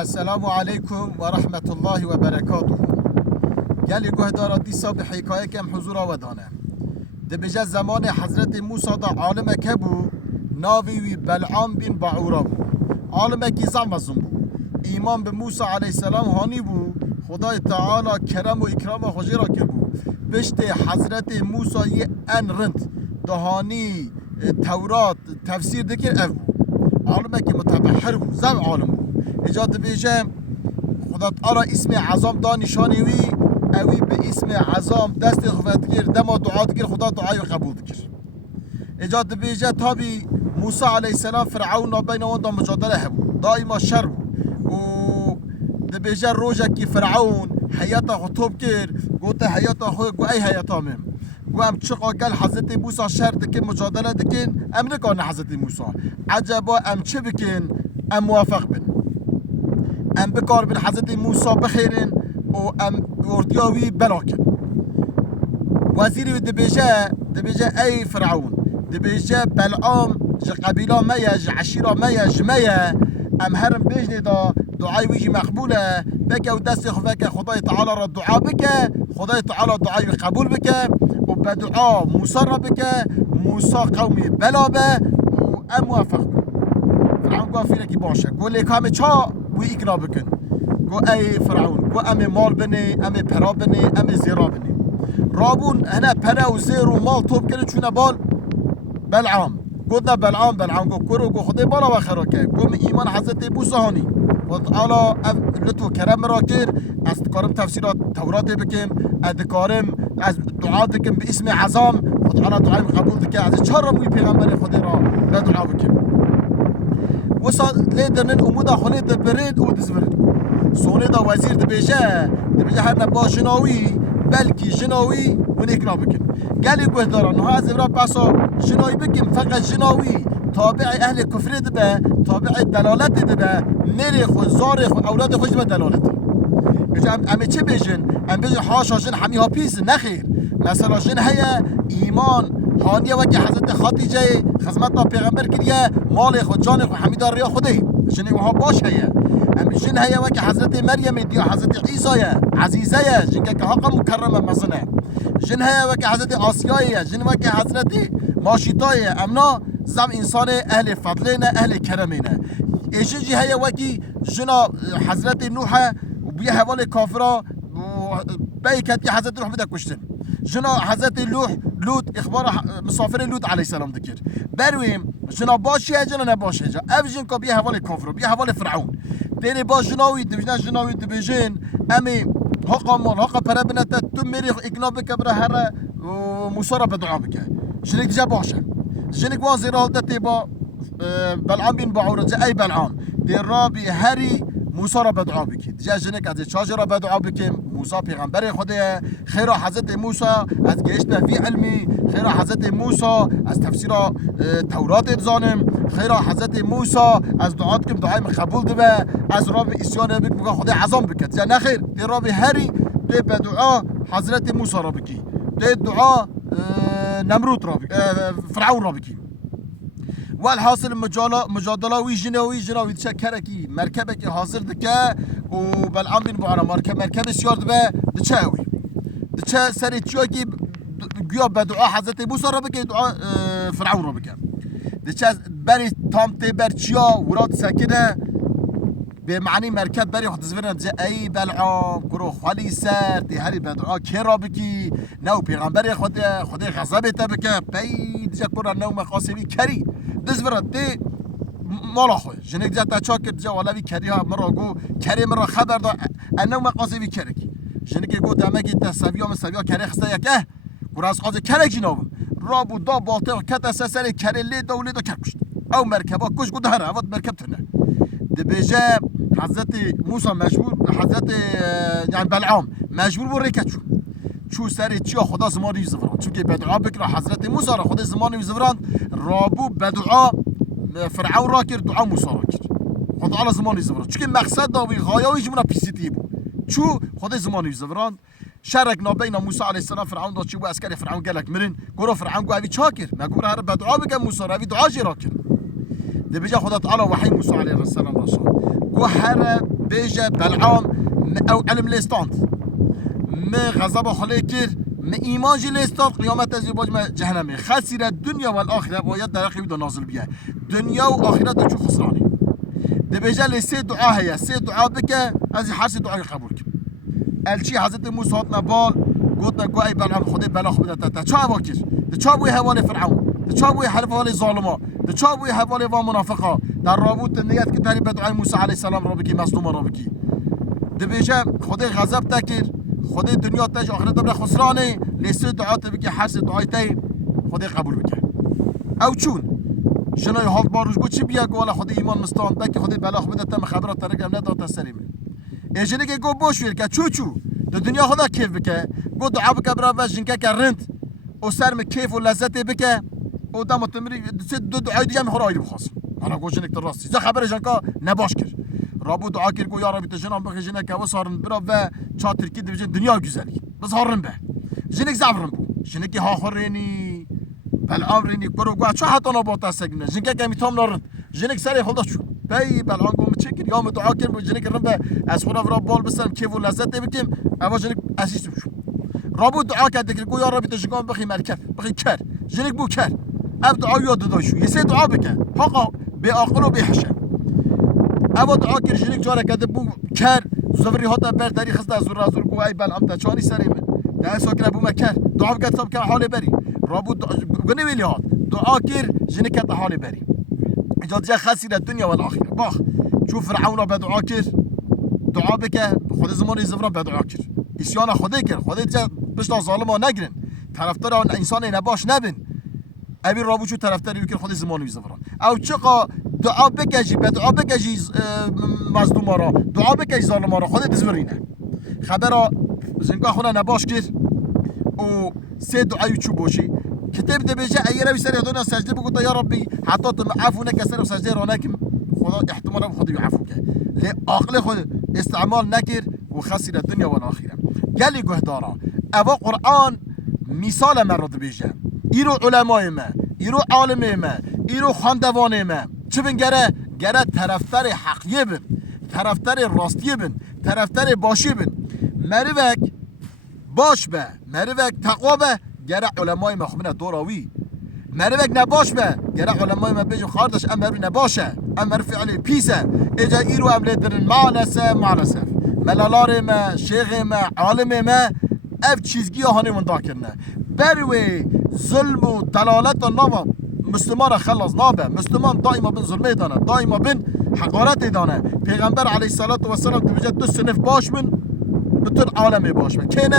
السلام عليكم ورحمة الله وبركاته. قال يقول دارا دي صبح حكاية كم حضورا ودانا دبجا زمان حضرت موسى دا عالم كبو ناوي بلعام بن بعورا بو عالم كي زعمزم بو إيمان بموسى عليه السلام هاني بو خدای تعالى كرم و إكرام خجيرا كربو بشت حضرت موسى ان رند دهاني تورات تفسير دكر أبو عالم كي متبحر بو زم عالم بو اجاد بیجه خدا تعالی اسم عظام دا نشانی وی اوی به اسم عظام دست خفت گیر دما دعا دکر خدا دعای قبول دکر اجاد بیجه تابی موسی علیه السلام فرعون بین وان دا مجادله هبو دائما شر بو و دبیجه روژه کی فرعون حیاتا خطوب کر گوته حیاتا خو گو ای حیاتا مم گو ام چقا گل حضرت موسی شر دکن مجادله دکن ام نکان حضرت موسی عجبا ام چه بکن ام موافق بن ام بکار بن حضرت موسی بخیرن و ام وردیاوی بلاکن وزیری دبیجه ای فرعون دبیجه بلعام جه قبیلا میا جه عشیرا میا جمیا ام هرم بیجنی دا دعای ویجی مقبوله بکه و دست خوفه خدای تعالی را دعا بکه خدای تعالی دعای قبول بکه و بدعا موسی را بکه موسی قومی بلا به و ام موافق فرعون گفت فیره کی باشه گو لیکام چا وی اقنا بکن گو ای فرعون گو ام مال بنی ام پرا بنی ام زیرا بنی رابون هنا پرا و زیر و مال توب کنه چونه بال بلعام گودنا بلعام گو کرو گو خدای بالا و خیرا که گو ایمان حضرت موسی هانی و تعالی لطو کرم را کر از کارم تفسیرات تورات بکم از کارم از دعا بکم به اسم عظام و تعالی دعایم قبول دکه از چهار موی پیغمبر خدای را بدعا بکم وصل ليدرن أمودا خليت بريد ودزبرد سوني دا وزير دبيجة هر نبا جناوي بلكي جناوي ونكنا بكن قال يقول دارا نها زبرا باسا جناوي بكن فقط جناوي تابع أهل كفر دبا تابع دلالت دبا نري خو زاري خو أولاد خوش دبا دلالتي يجا أمي چه بيجن أم بيجن حاشا جن حميها بيس نخير مثلا جن هيا إيمان هانیه وکی حضرت خاتیجه خدمت پیغمبر کریه مال خود جان خود حمیدار ریا خوده جنی وها باش هیه امی جن هیه وکی حضرت مریم دیا حضرت عیسی عزیزه جن که حقا مکرمه مثلا جن هیه وکی حضرت آسیایه جن وکی حضرت ماشیتای امنا زم انسان اهل فضلینه اهل کرمینه ایشجی هیه وکی جنا حضرت نوح و بیه حوال کافرا بیکت که حضرت نوح بده کشتن جنا حضرت لوط اخبار مسافر لوط علیه السلام ذکر برویم جنا باشیه جنا نباشه جا افجن که بیه حوال کافر بیه حوال فرعون دینی با جناوی دبیجن امی حقا مال حقا پره بنته تو میری اقنا بکه بره هر موسی را بدعا بکه جنک دیجا باشه جنک وان زیر حالت با بلعام بن بعوره جا ای بلعام دیر رابی هری موسی را بدعا بکی دیجا جنک از چاج را بدعا بکیم موسی پیغمبر خوده خیر حضرت موسی از گشت به فی علمی خیر حضرت موسی از تفسیر تورات زانم خیر حضرت موسی از دعات کم دعای قبول ده از راب اسیان بک خدای عظام بکد یا نخیر دی راب هری دی به دعا حضرت موسی را بکی دی دعا نمرود را بکی فرعون را بکی والحاصل مجادله وی جناوی تشکرکی مرکبه که حاضر دکه و بلعام بن بعوره مرکب سیار دبه دچاوی دچا سری چیاکی گیا به دعا حضرت موسی را بکه دعا فرعون را بکه دچا بری تامته بر چیا وراد ساکنه به معنی مرکب بری خود زبرن دچا ای بلعام کرو خالی سر دی هری به دعا کی را بکی نو پیغمبر خود غضب ته بکه پی دچا کرو نو مقاصدی کری دزبرد دی مالا خوی جنگ جاتا چاکر جا ولوی کری ها مرا گو کری مرا خبر دا انو مقاصدی کرکی جنگ گو دمگی تسویا مسویا کری خسته یکه گراز قاضی کرک جنابم رابو دا بالته و کت سر کری لی دولی دا کرکشت او مرکبا کش گو دهره اوت مرکب تنه دبیجه حضرت موسی مجبور حضرت یعنی بلعام مجبور بو ریکت چو سر چیا خدا زمانی زفران چون که بدعا بکره حضرت موسی را خدا زمانی زفران رابو بدعا فرعون را کرد دعا موسی را کرد خدا علا زمانی زفران چون که مقصد داوی غایاوی جمعنا پیسیتی بود چو خدا زمانی زفران شرک نابین موسی علیه السلام فرعون دا چی بو اسکر فرعون گلک مرین گرو فرعون گو اوی چا کرد نگو هر بدعا بکن موسی را اوی دعا جی را کرد ده بجا خدا تعالی وحی موسی علیه السلام را شد گو هر بيجا بلعام او علم ليستاند ما غضب خليكر ما ايمان جي ليستاند قيامت از باج ما جهنمي خسر الدنيا والاخره ويد درقي بدون نازل بيها دنيا واخره تشو خسراني دبيجا لي سي دعاء هي سي دعاء بك از حرس دعاء قبولك الچی حضرت موسی نبال گفت نگو ای بلعام خدا بلا خود تا چا واکر چا بوی حواله فرعون چا بوی حواله ظالما چا بوی حواله و منافقا در رابط نیت که داری به دعای موسی علیه السلام را بگی مظلوم را بگی دبیجه خدا غضب تکر خدا دنیا تاج آخرت بر خسرانه لیست دعات بگی حرس دعای تی خدا قبول بگه او چون شنای حال باروش گو چی بیا گو خدا ایمان مستان بک خدا بلا خود تا خبرات ترگم نداد سلیمه اجنه که گو بوش ویر که چو دنیا خدا کیف بکه گو دعا بکه برا و جنکه که رند و سرم کیف و لذت بکه و دام تمری دو دعای دیگه میخوره آیدی بخواست انا گو جنک در راستی زه خبر جنکه نباش کرد رابو دعا کرد گو یا ربی تجنم بخی جنکه و سارن برا و چا ترکی دی بجن دنیا گزالی بس هارن به جنک زعفرن بو جنکی ها خورینی بلعام رینی کرو گو چا حتی نباتا سگنه جنکه که میتام نارن جنک سری خدا چو بی بلعام گو مچکر یا مدعا کرد بو جنک رن به از خدا ورا بال بسرم کیف و لذت بکیم اما جنک عزیز بشو رابو دعا کرد که گو یا ربی تجنم بخی مرکب بخی کر جنک بو کر اب دعا یاد داشو یه سه دعا بکن حقا به عقل و به حشم اب دعا کر جنک جاره کرده بو کر زوری هاتا بر تاریخ است از زور گو ای بلعام تا چانی سریم ده ساکن بو مکر دعا کرد سب که حال بری رابو گنی ویلی هات دعا کر جنک تا حال بری اجازه جا خسیر الدنیا والآخره باخ شوف فرعون بدعا کر دعا بکه خود زمان زفرا بدعا کر اسیان خدا کر خدا جا بشتا ظالما نگرن طرفدار اون انسان نباش نبن ابي رابو شو طرفدار يمكن خد زمان زفرا او چقا دعا بکجی بدعا بکجی مظلوم را دعا بکجی ظالم را خود دزورینه خبر زنگا خدا نباش کر و سه دعای چو باشی کتاب ده بيجي اي ربي سر يدونا سجده بقول يا ربي حتى عفونك كسر وسجده رانك خدا احتمال خدا يعفوك لعقل خود استعمال نكر وخسر الدنيا والاخره قال لي جهدارا ابو قران مثال مرد بيجي يرو علماء ما يرو عالم ما يرو خاندوان ما چه بن گره طرفدار حقیه بن طرفدار راستیه بن طرفدار باشی بن مروک باش به مروک تقوا به گره علمای مخمنه دوراوی مروک نباش به گره علمای ما بيجو خاردش امر نباشه امر فعلی پیسه اجا ایرو امر درن مالسه ملالار ما شیخ ما عالم ما اف چیزگی هانی من دا کرنه بروی ظلم و دلالت و نام مسلمان خلاص نابه مسلمان دائما بن ظلمه دانه دائما بن حقارت دانه پیغمبر علیه الصلاة و السلام دو صنف باش من بطور عالم باش من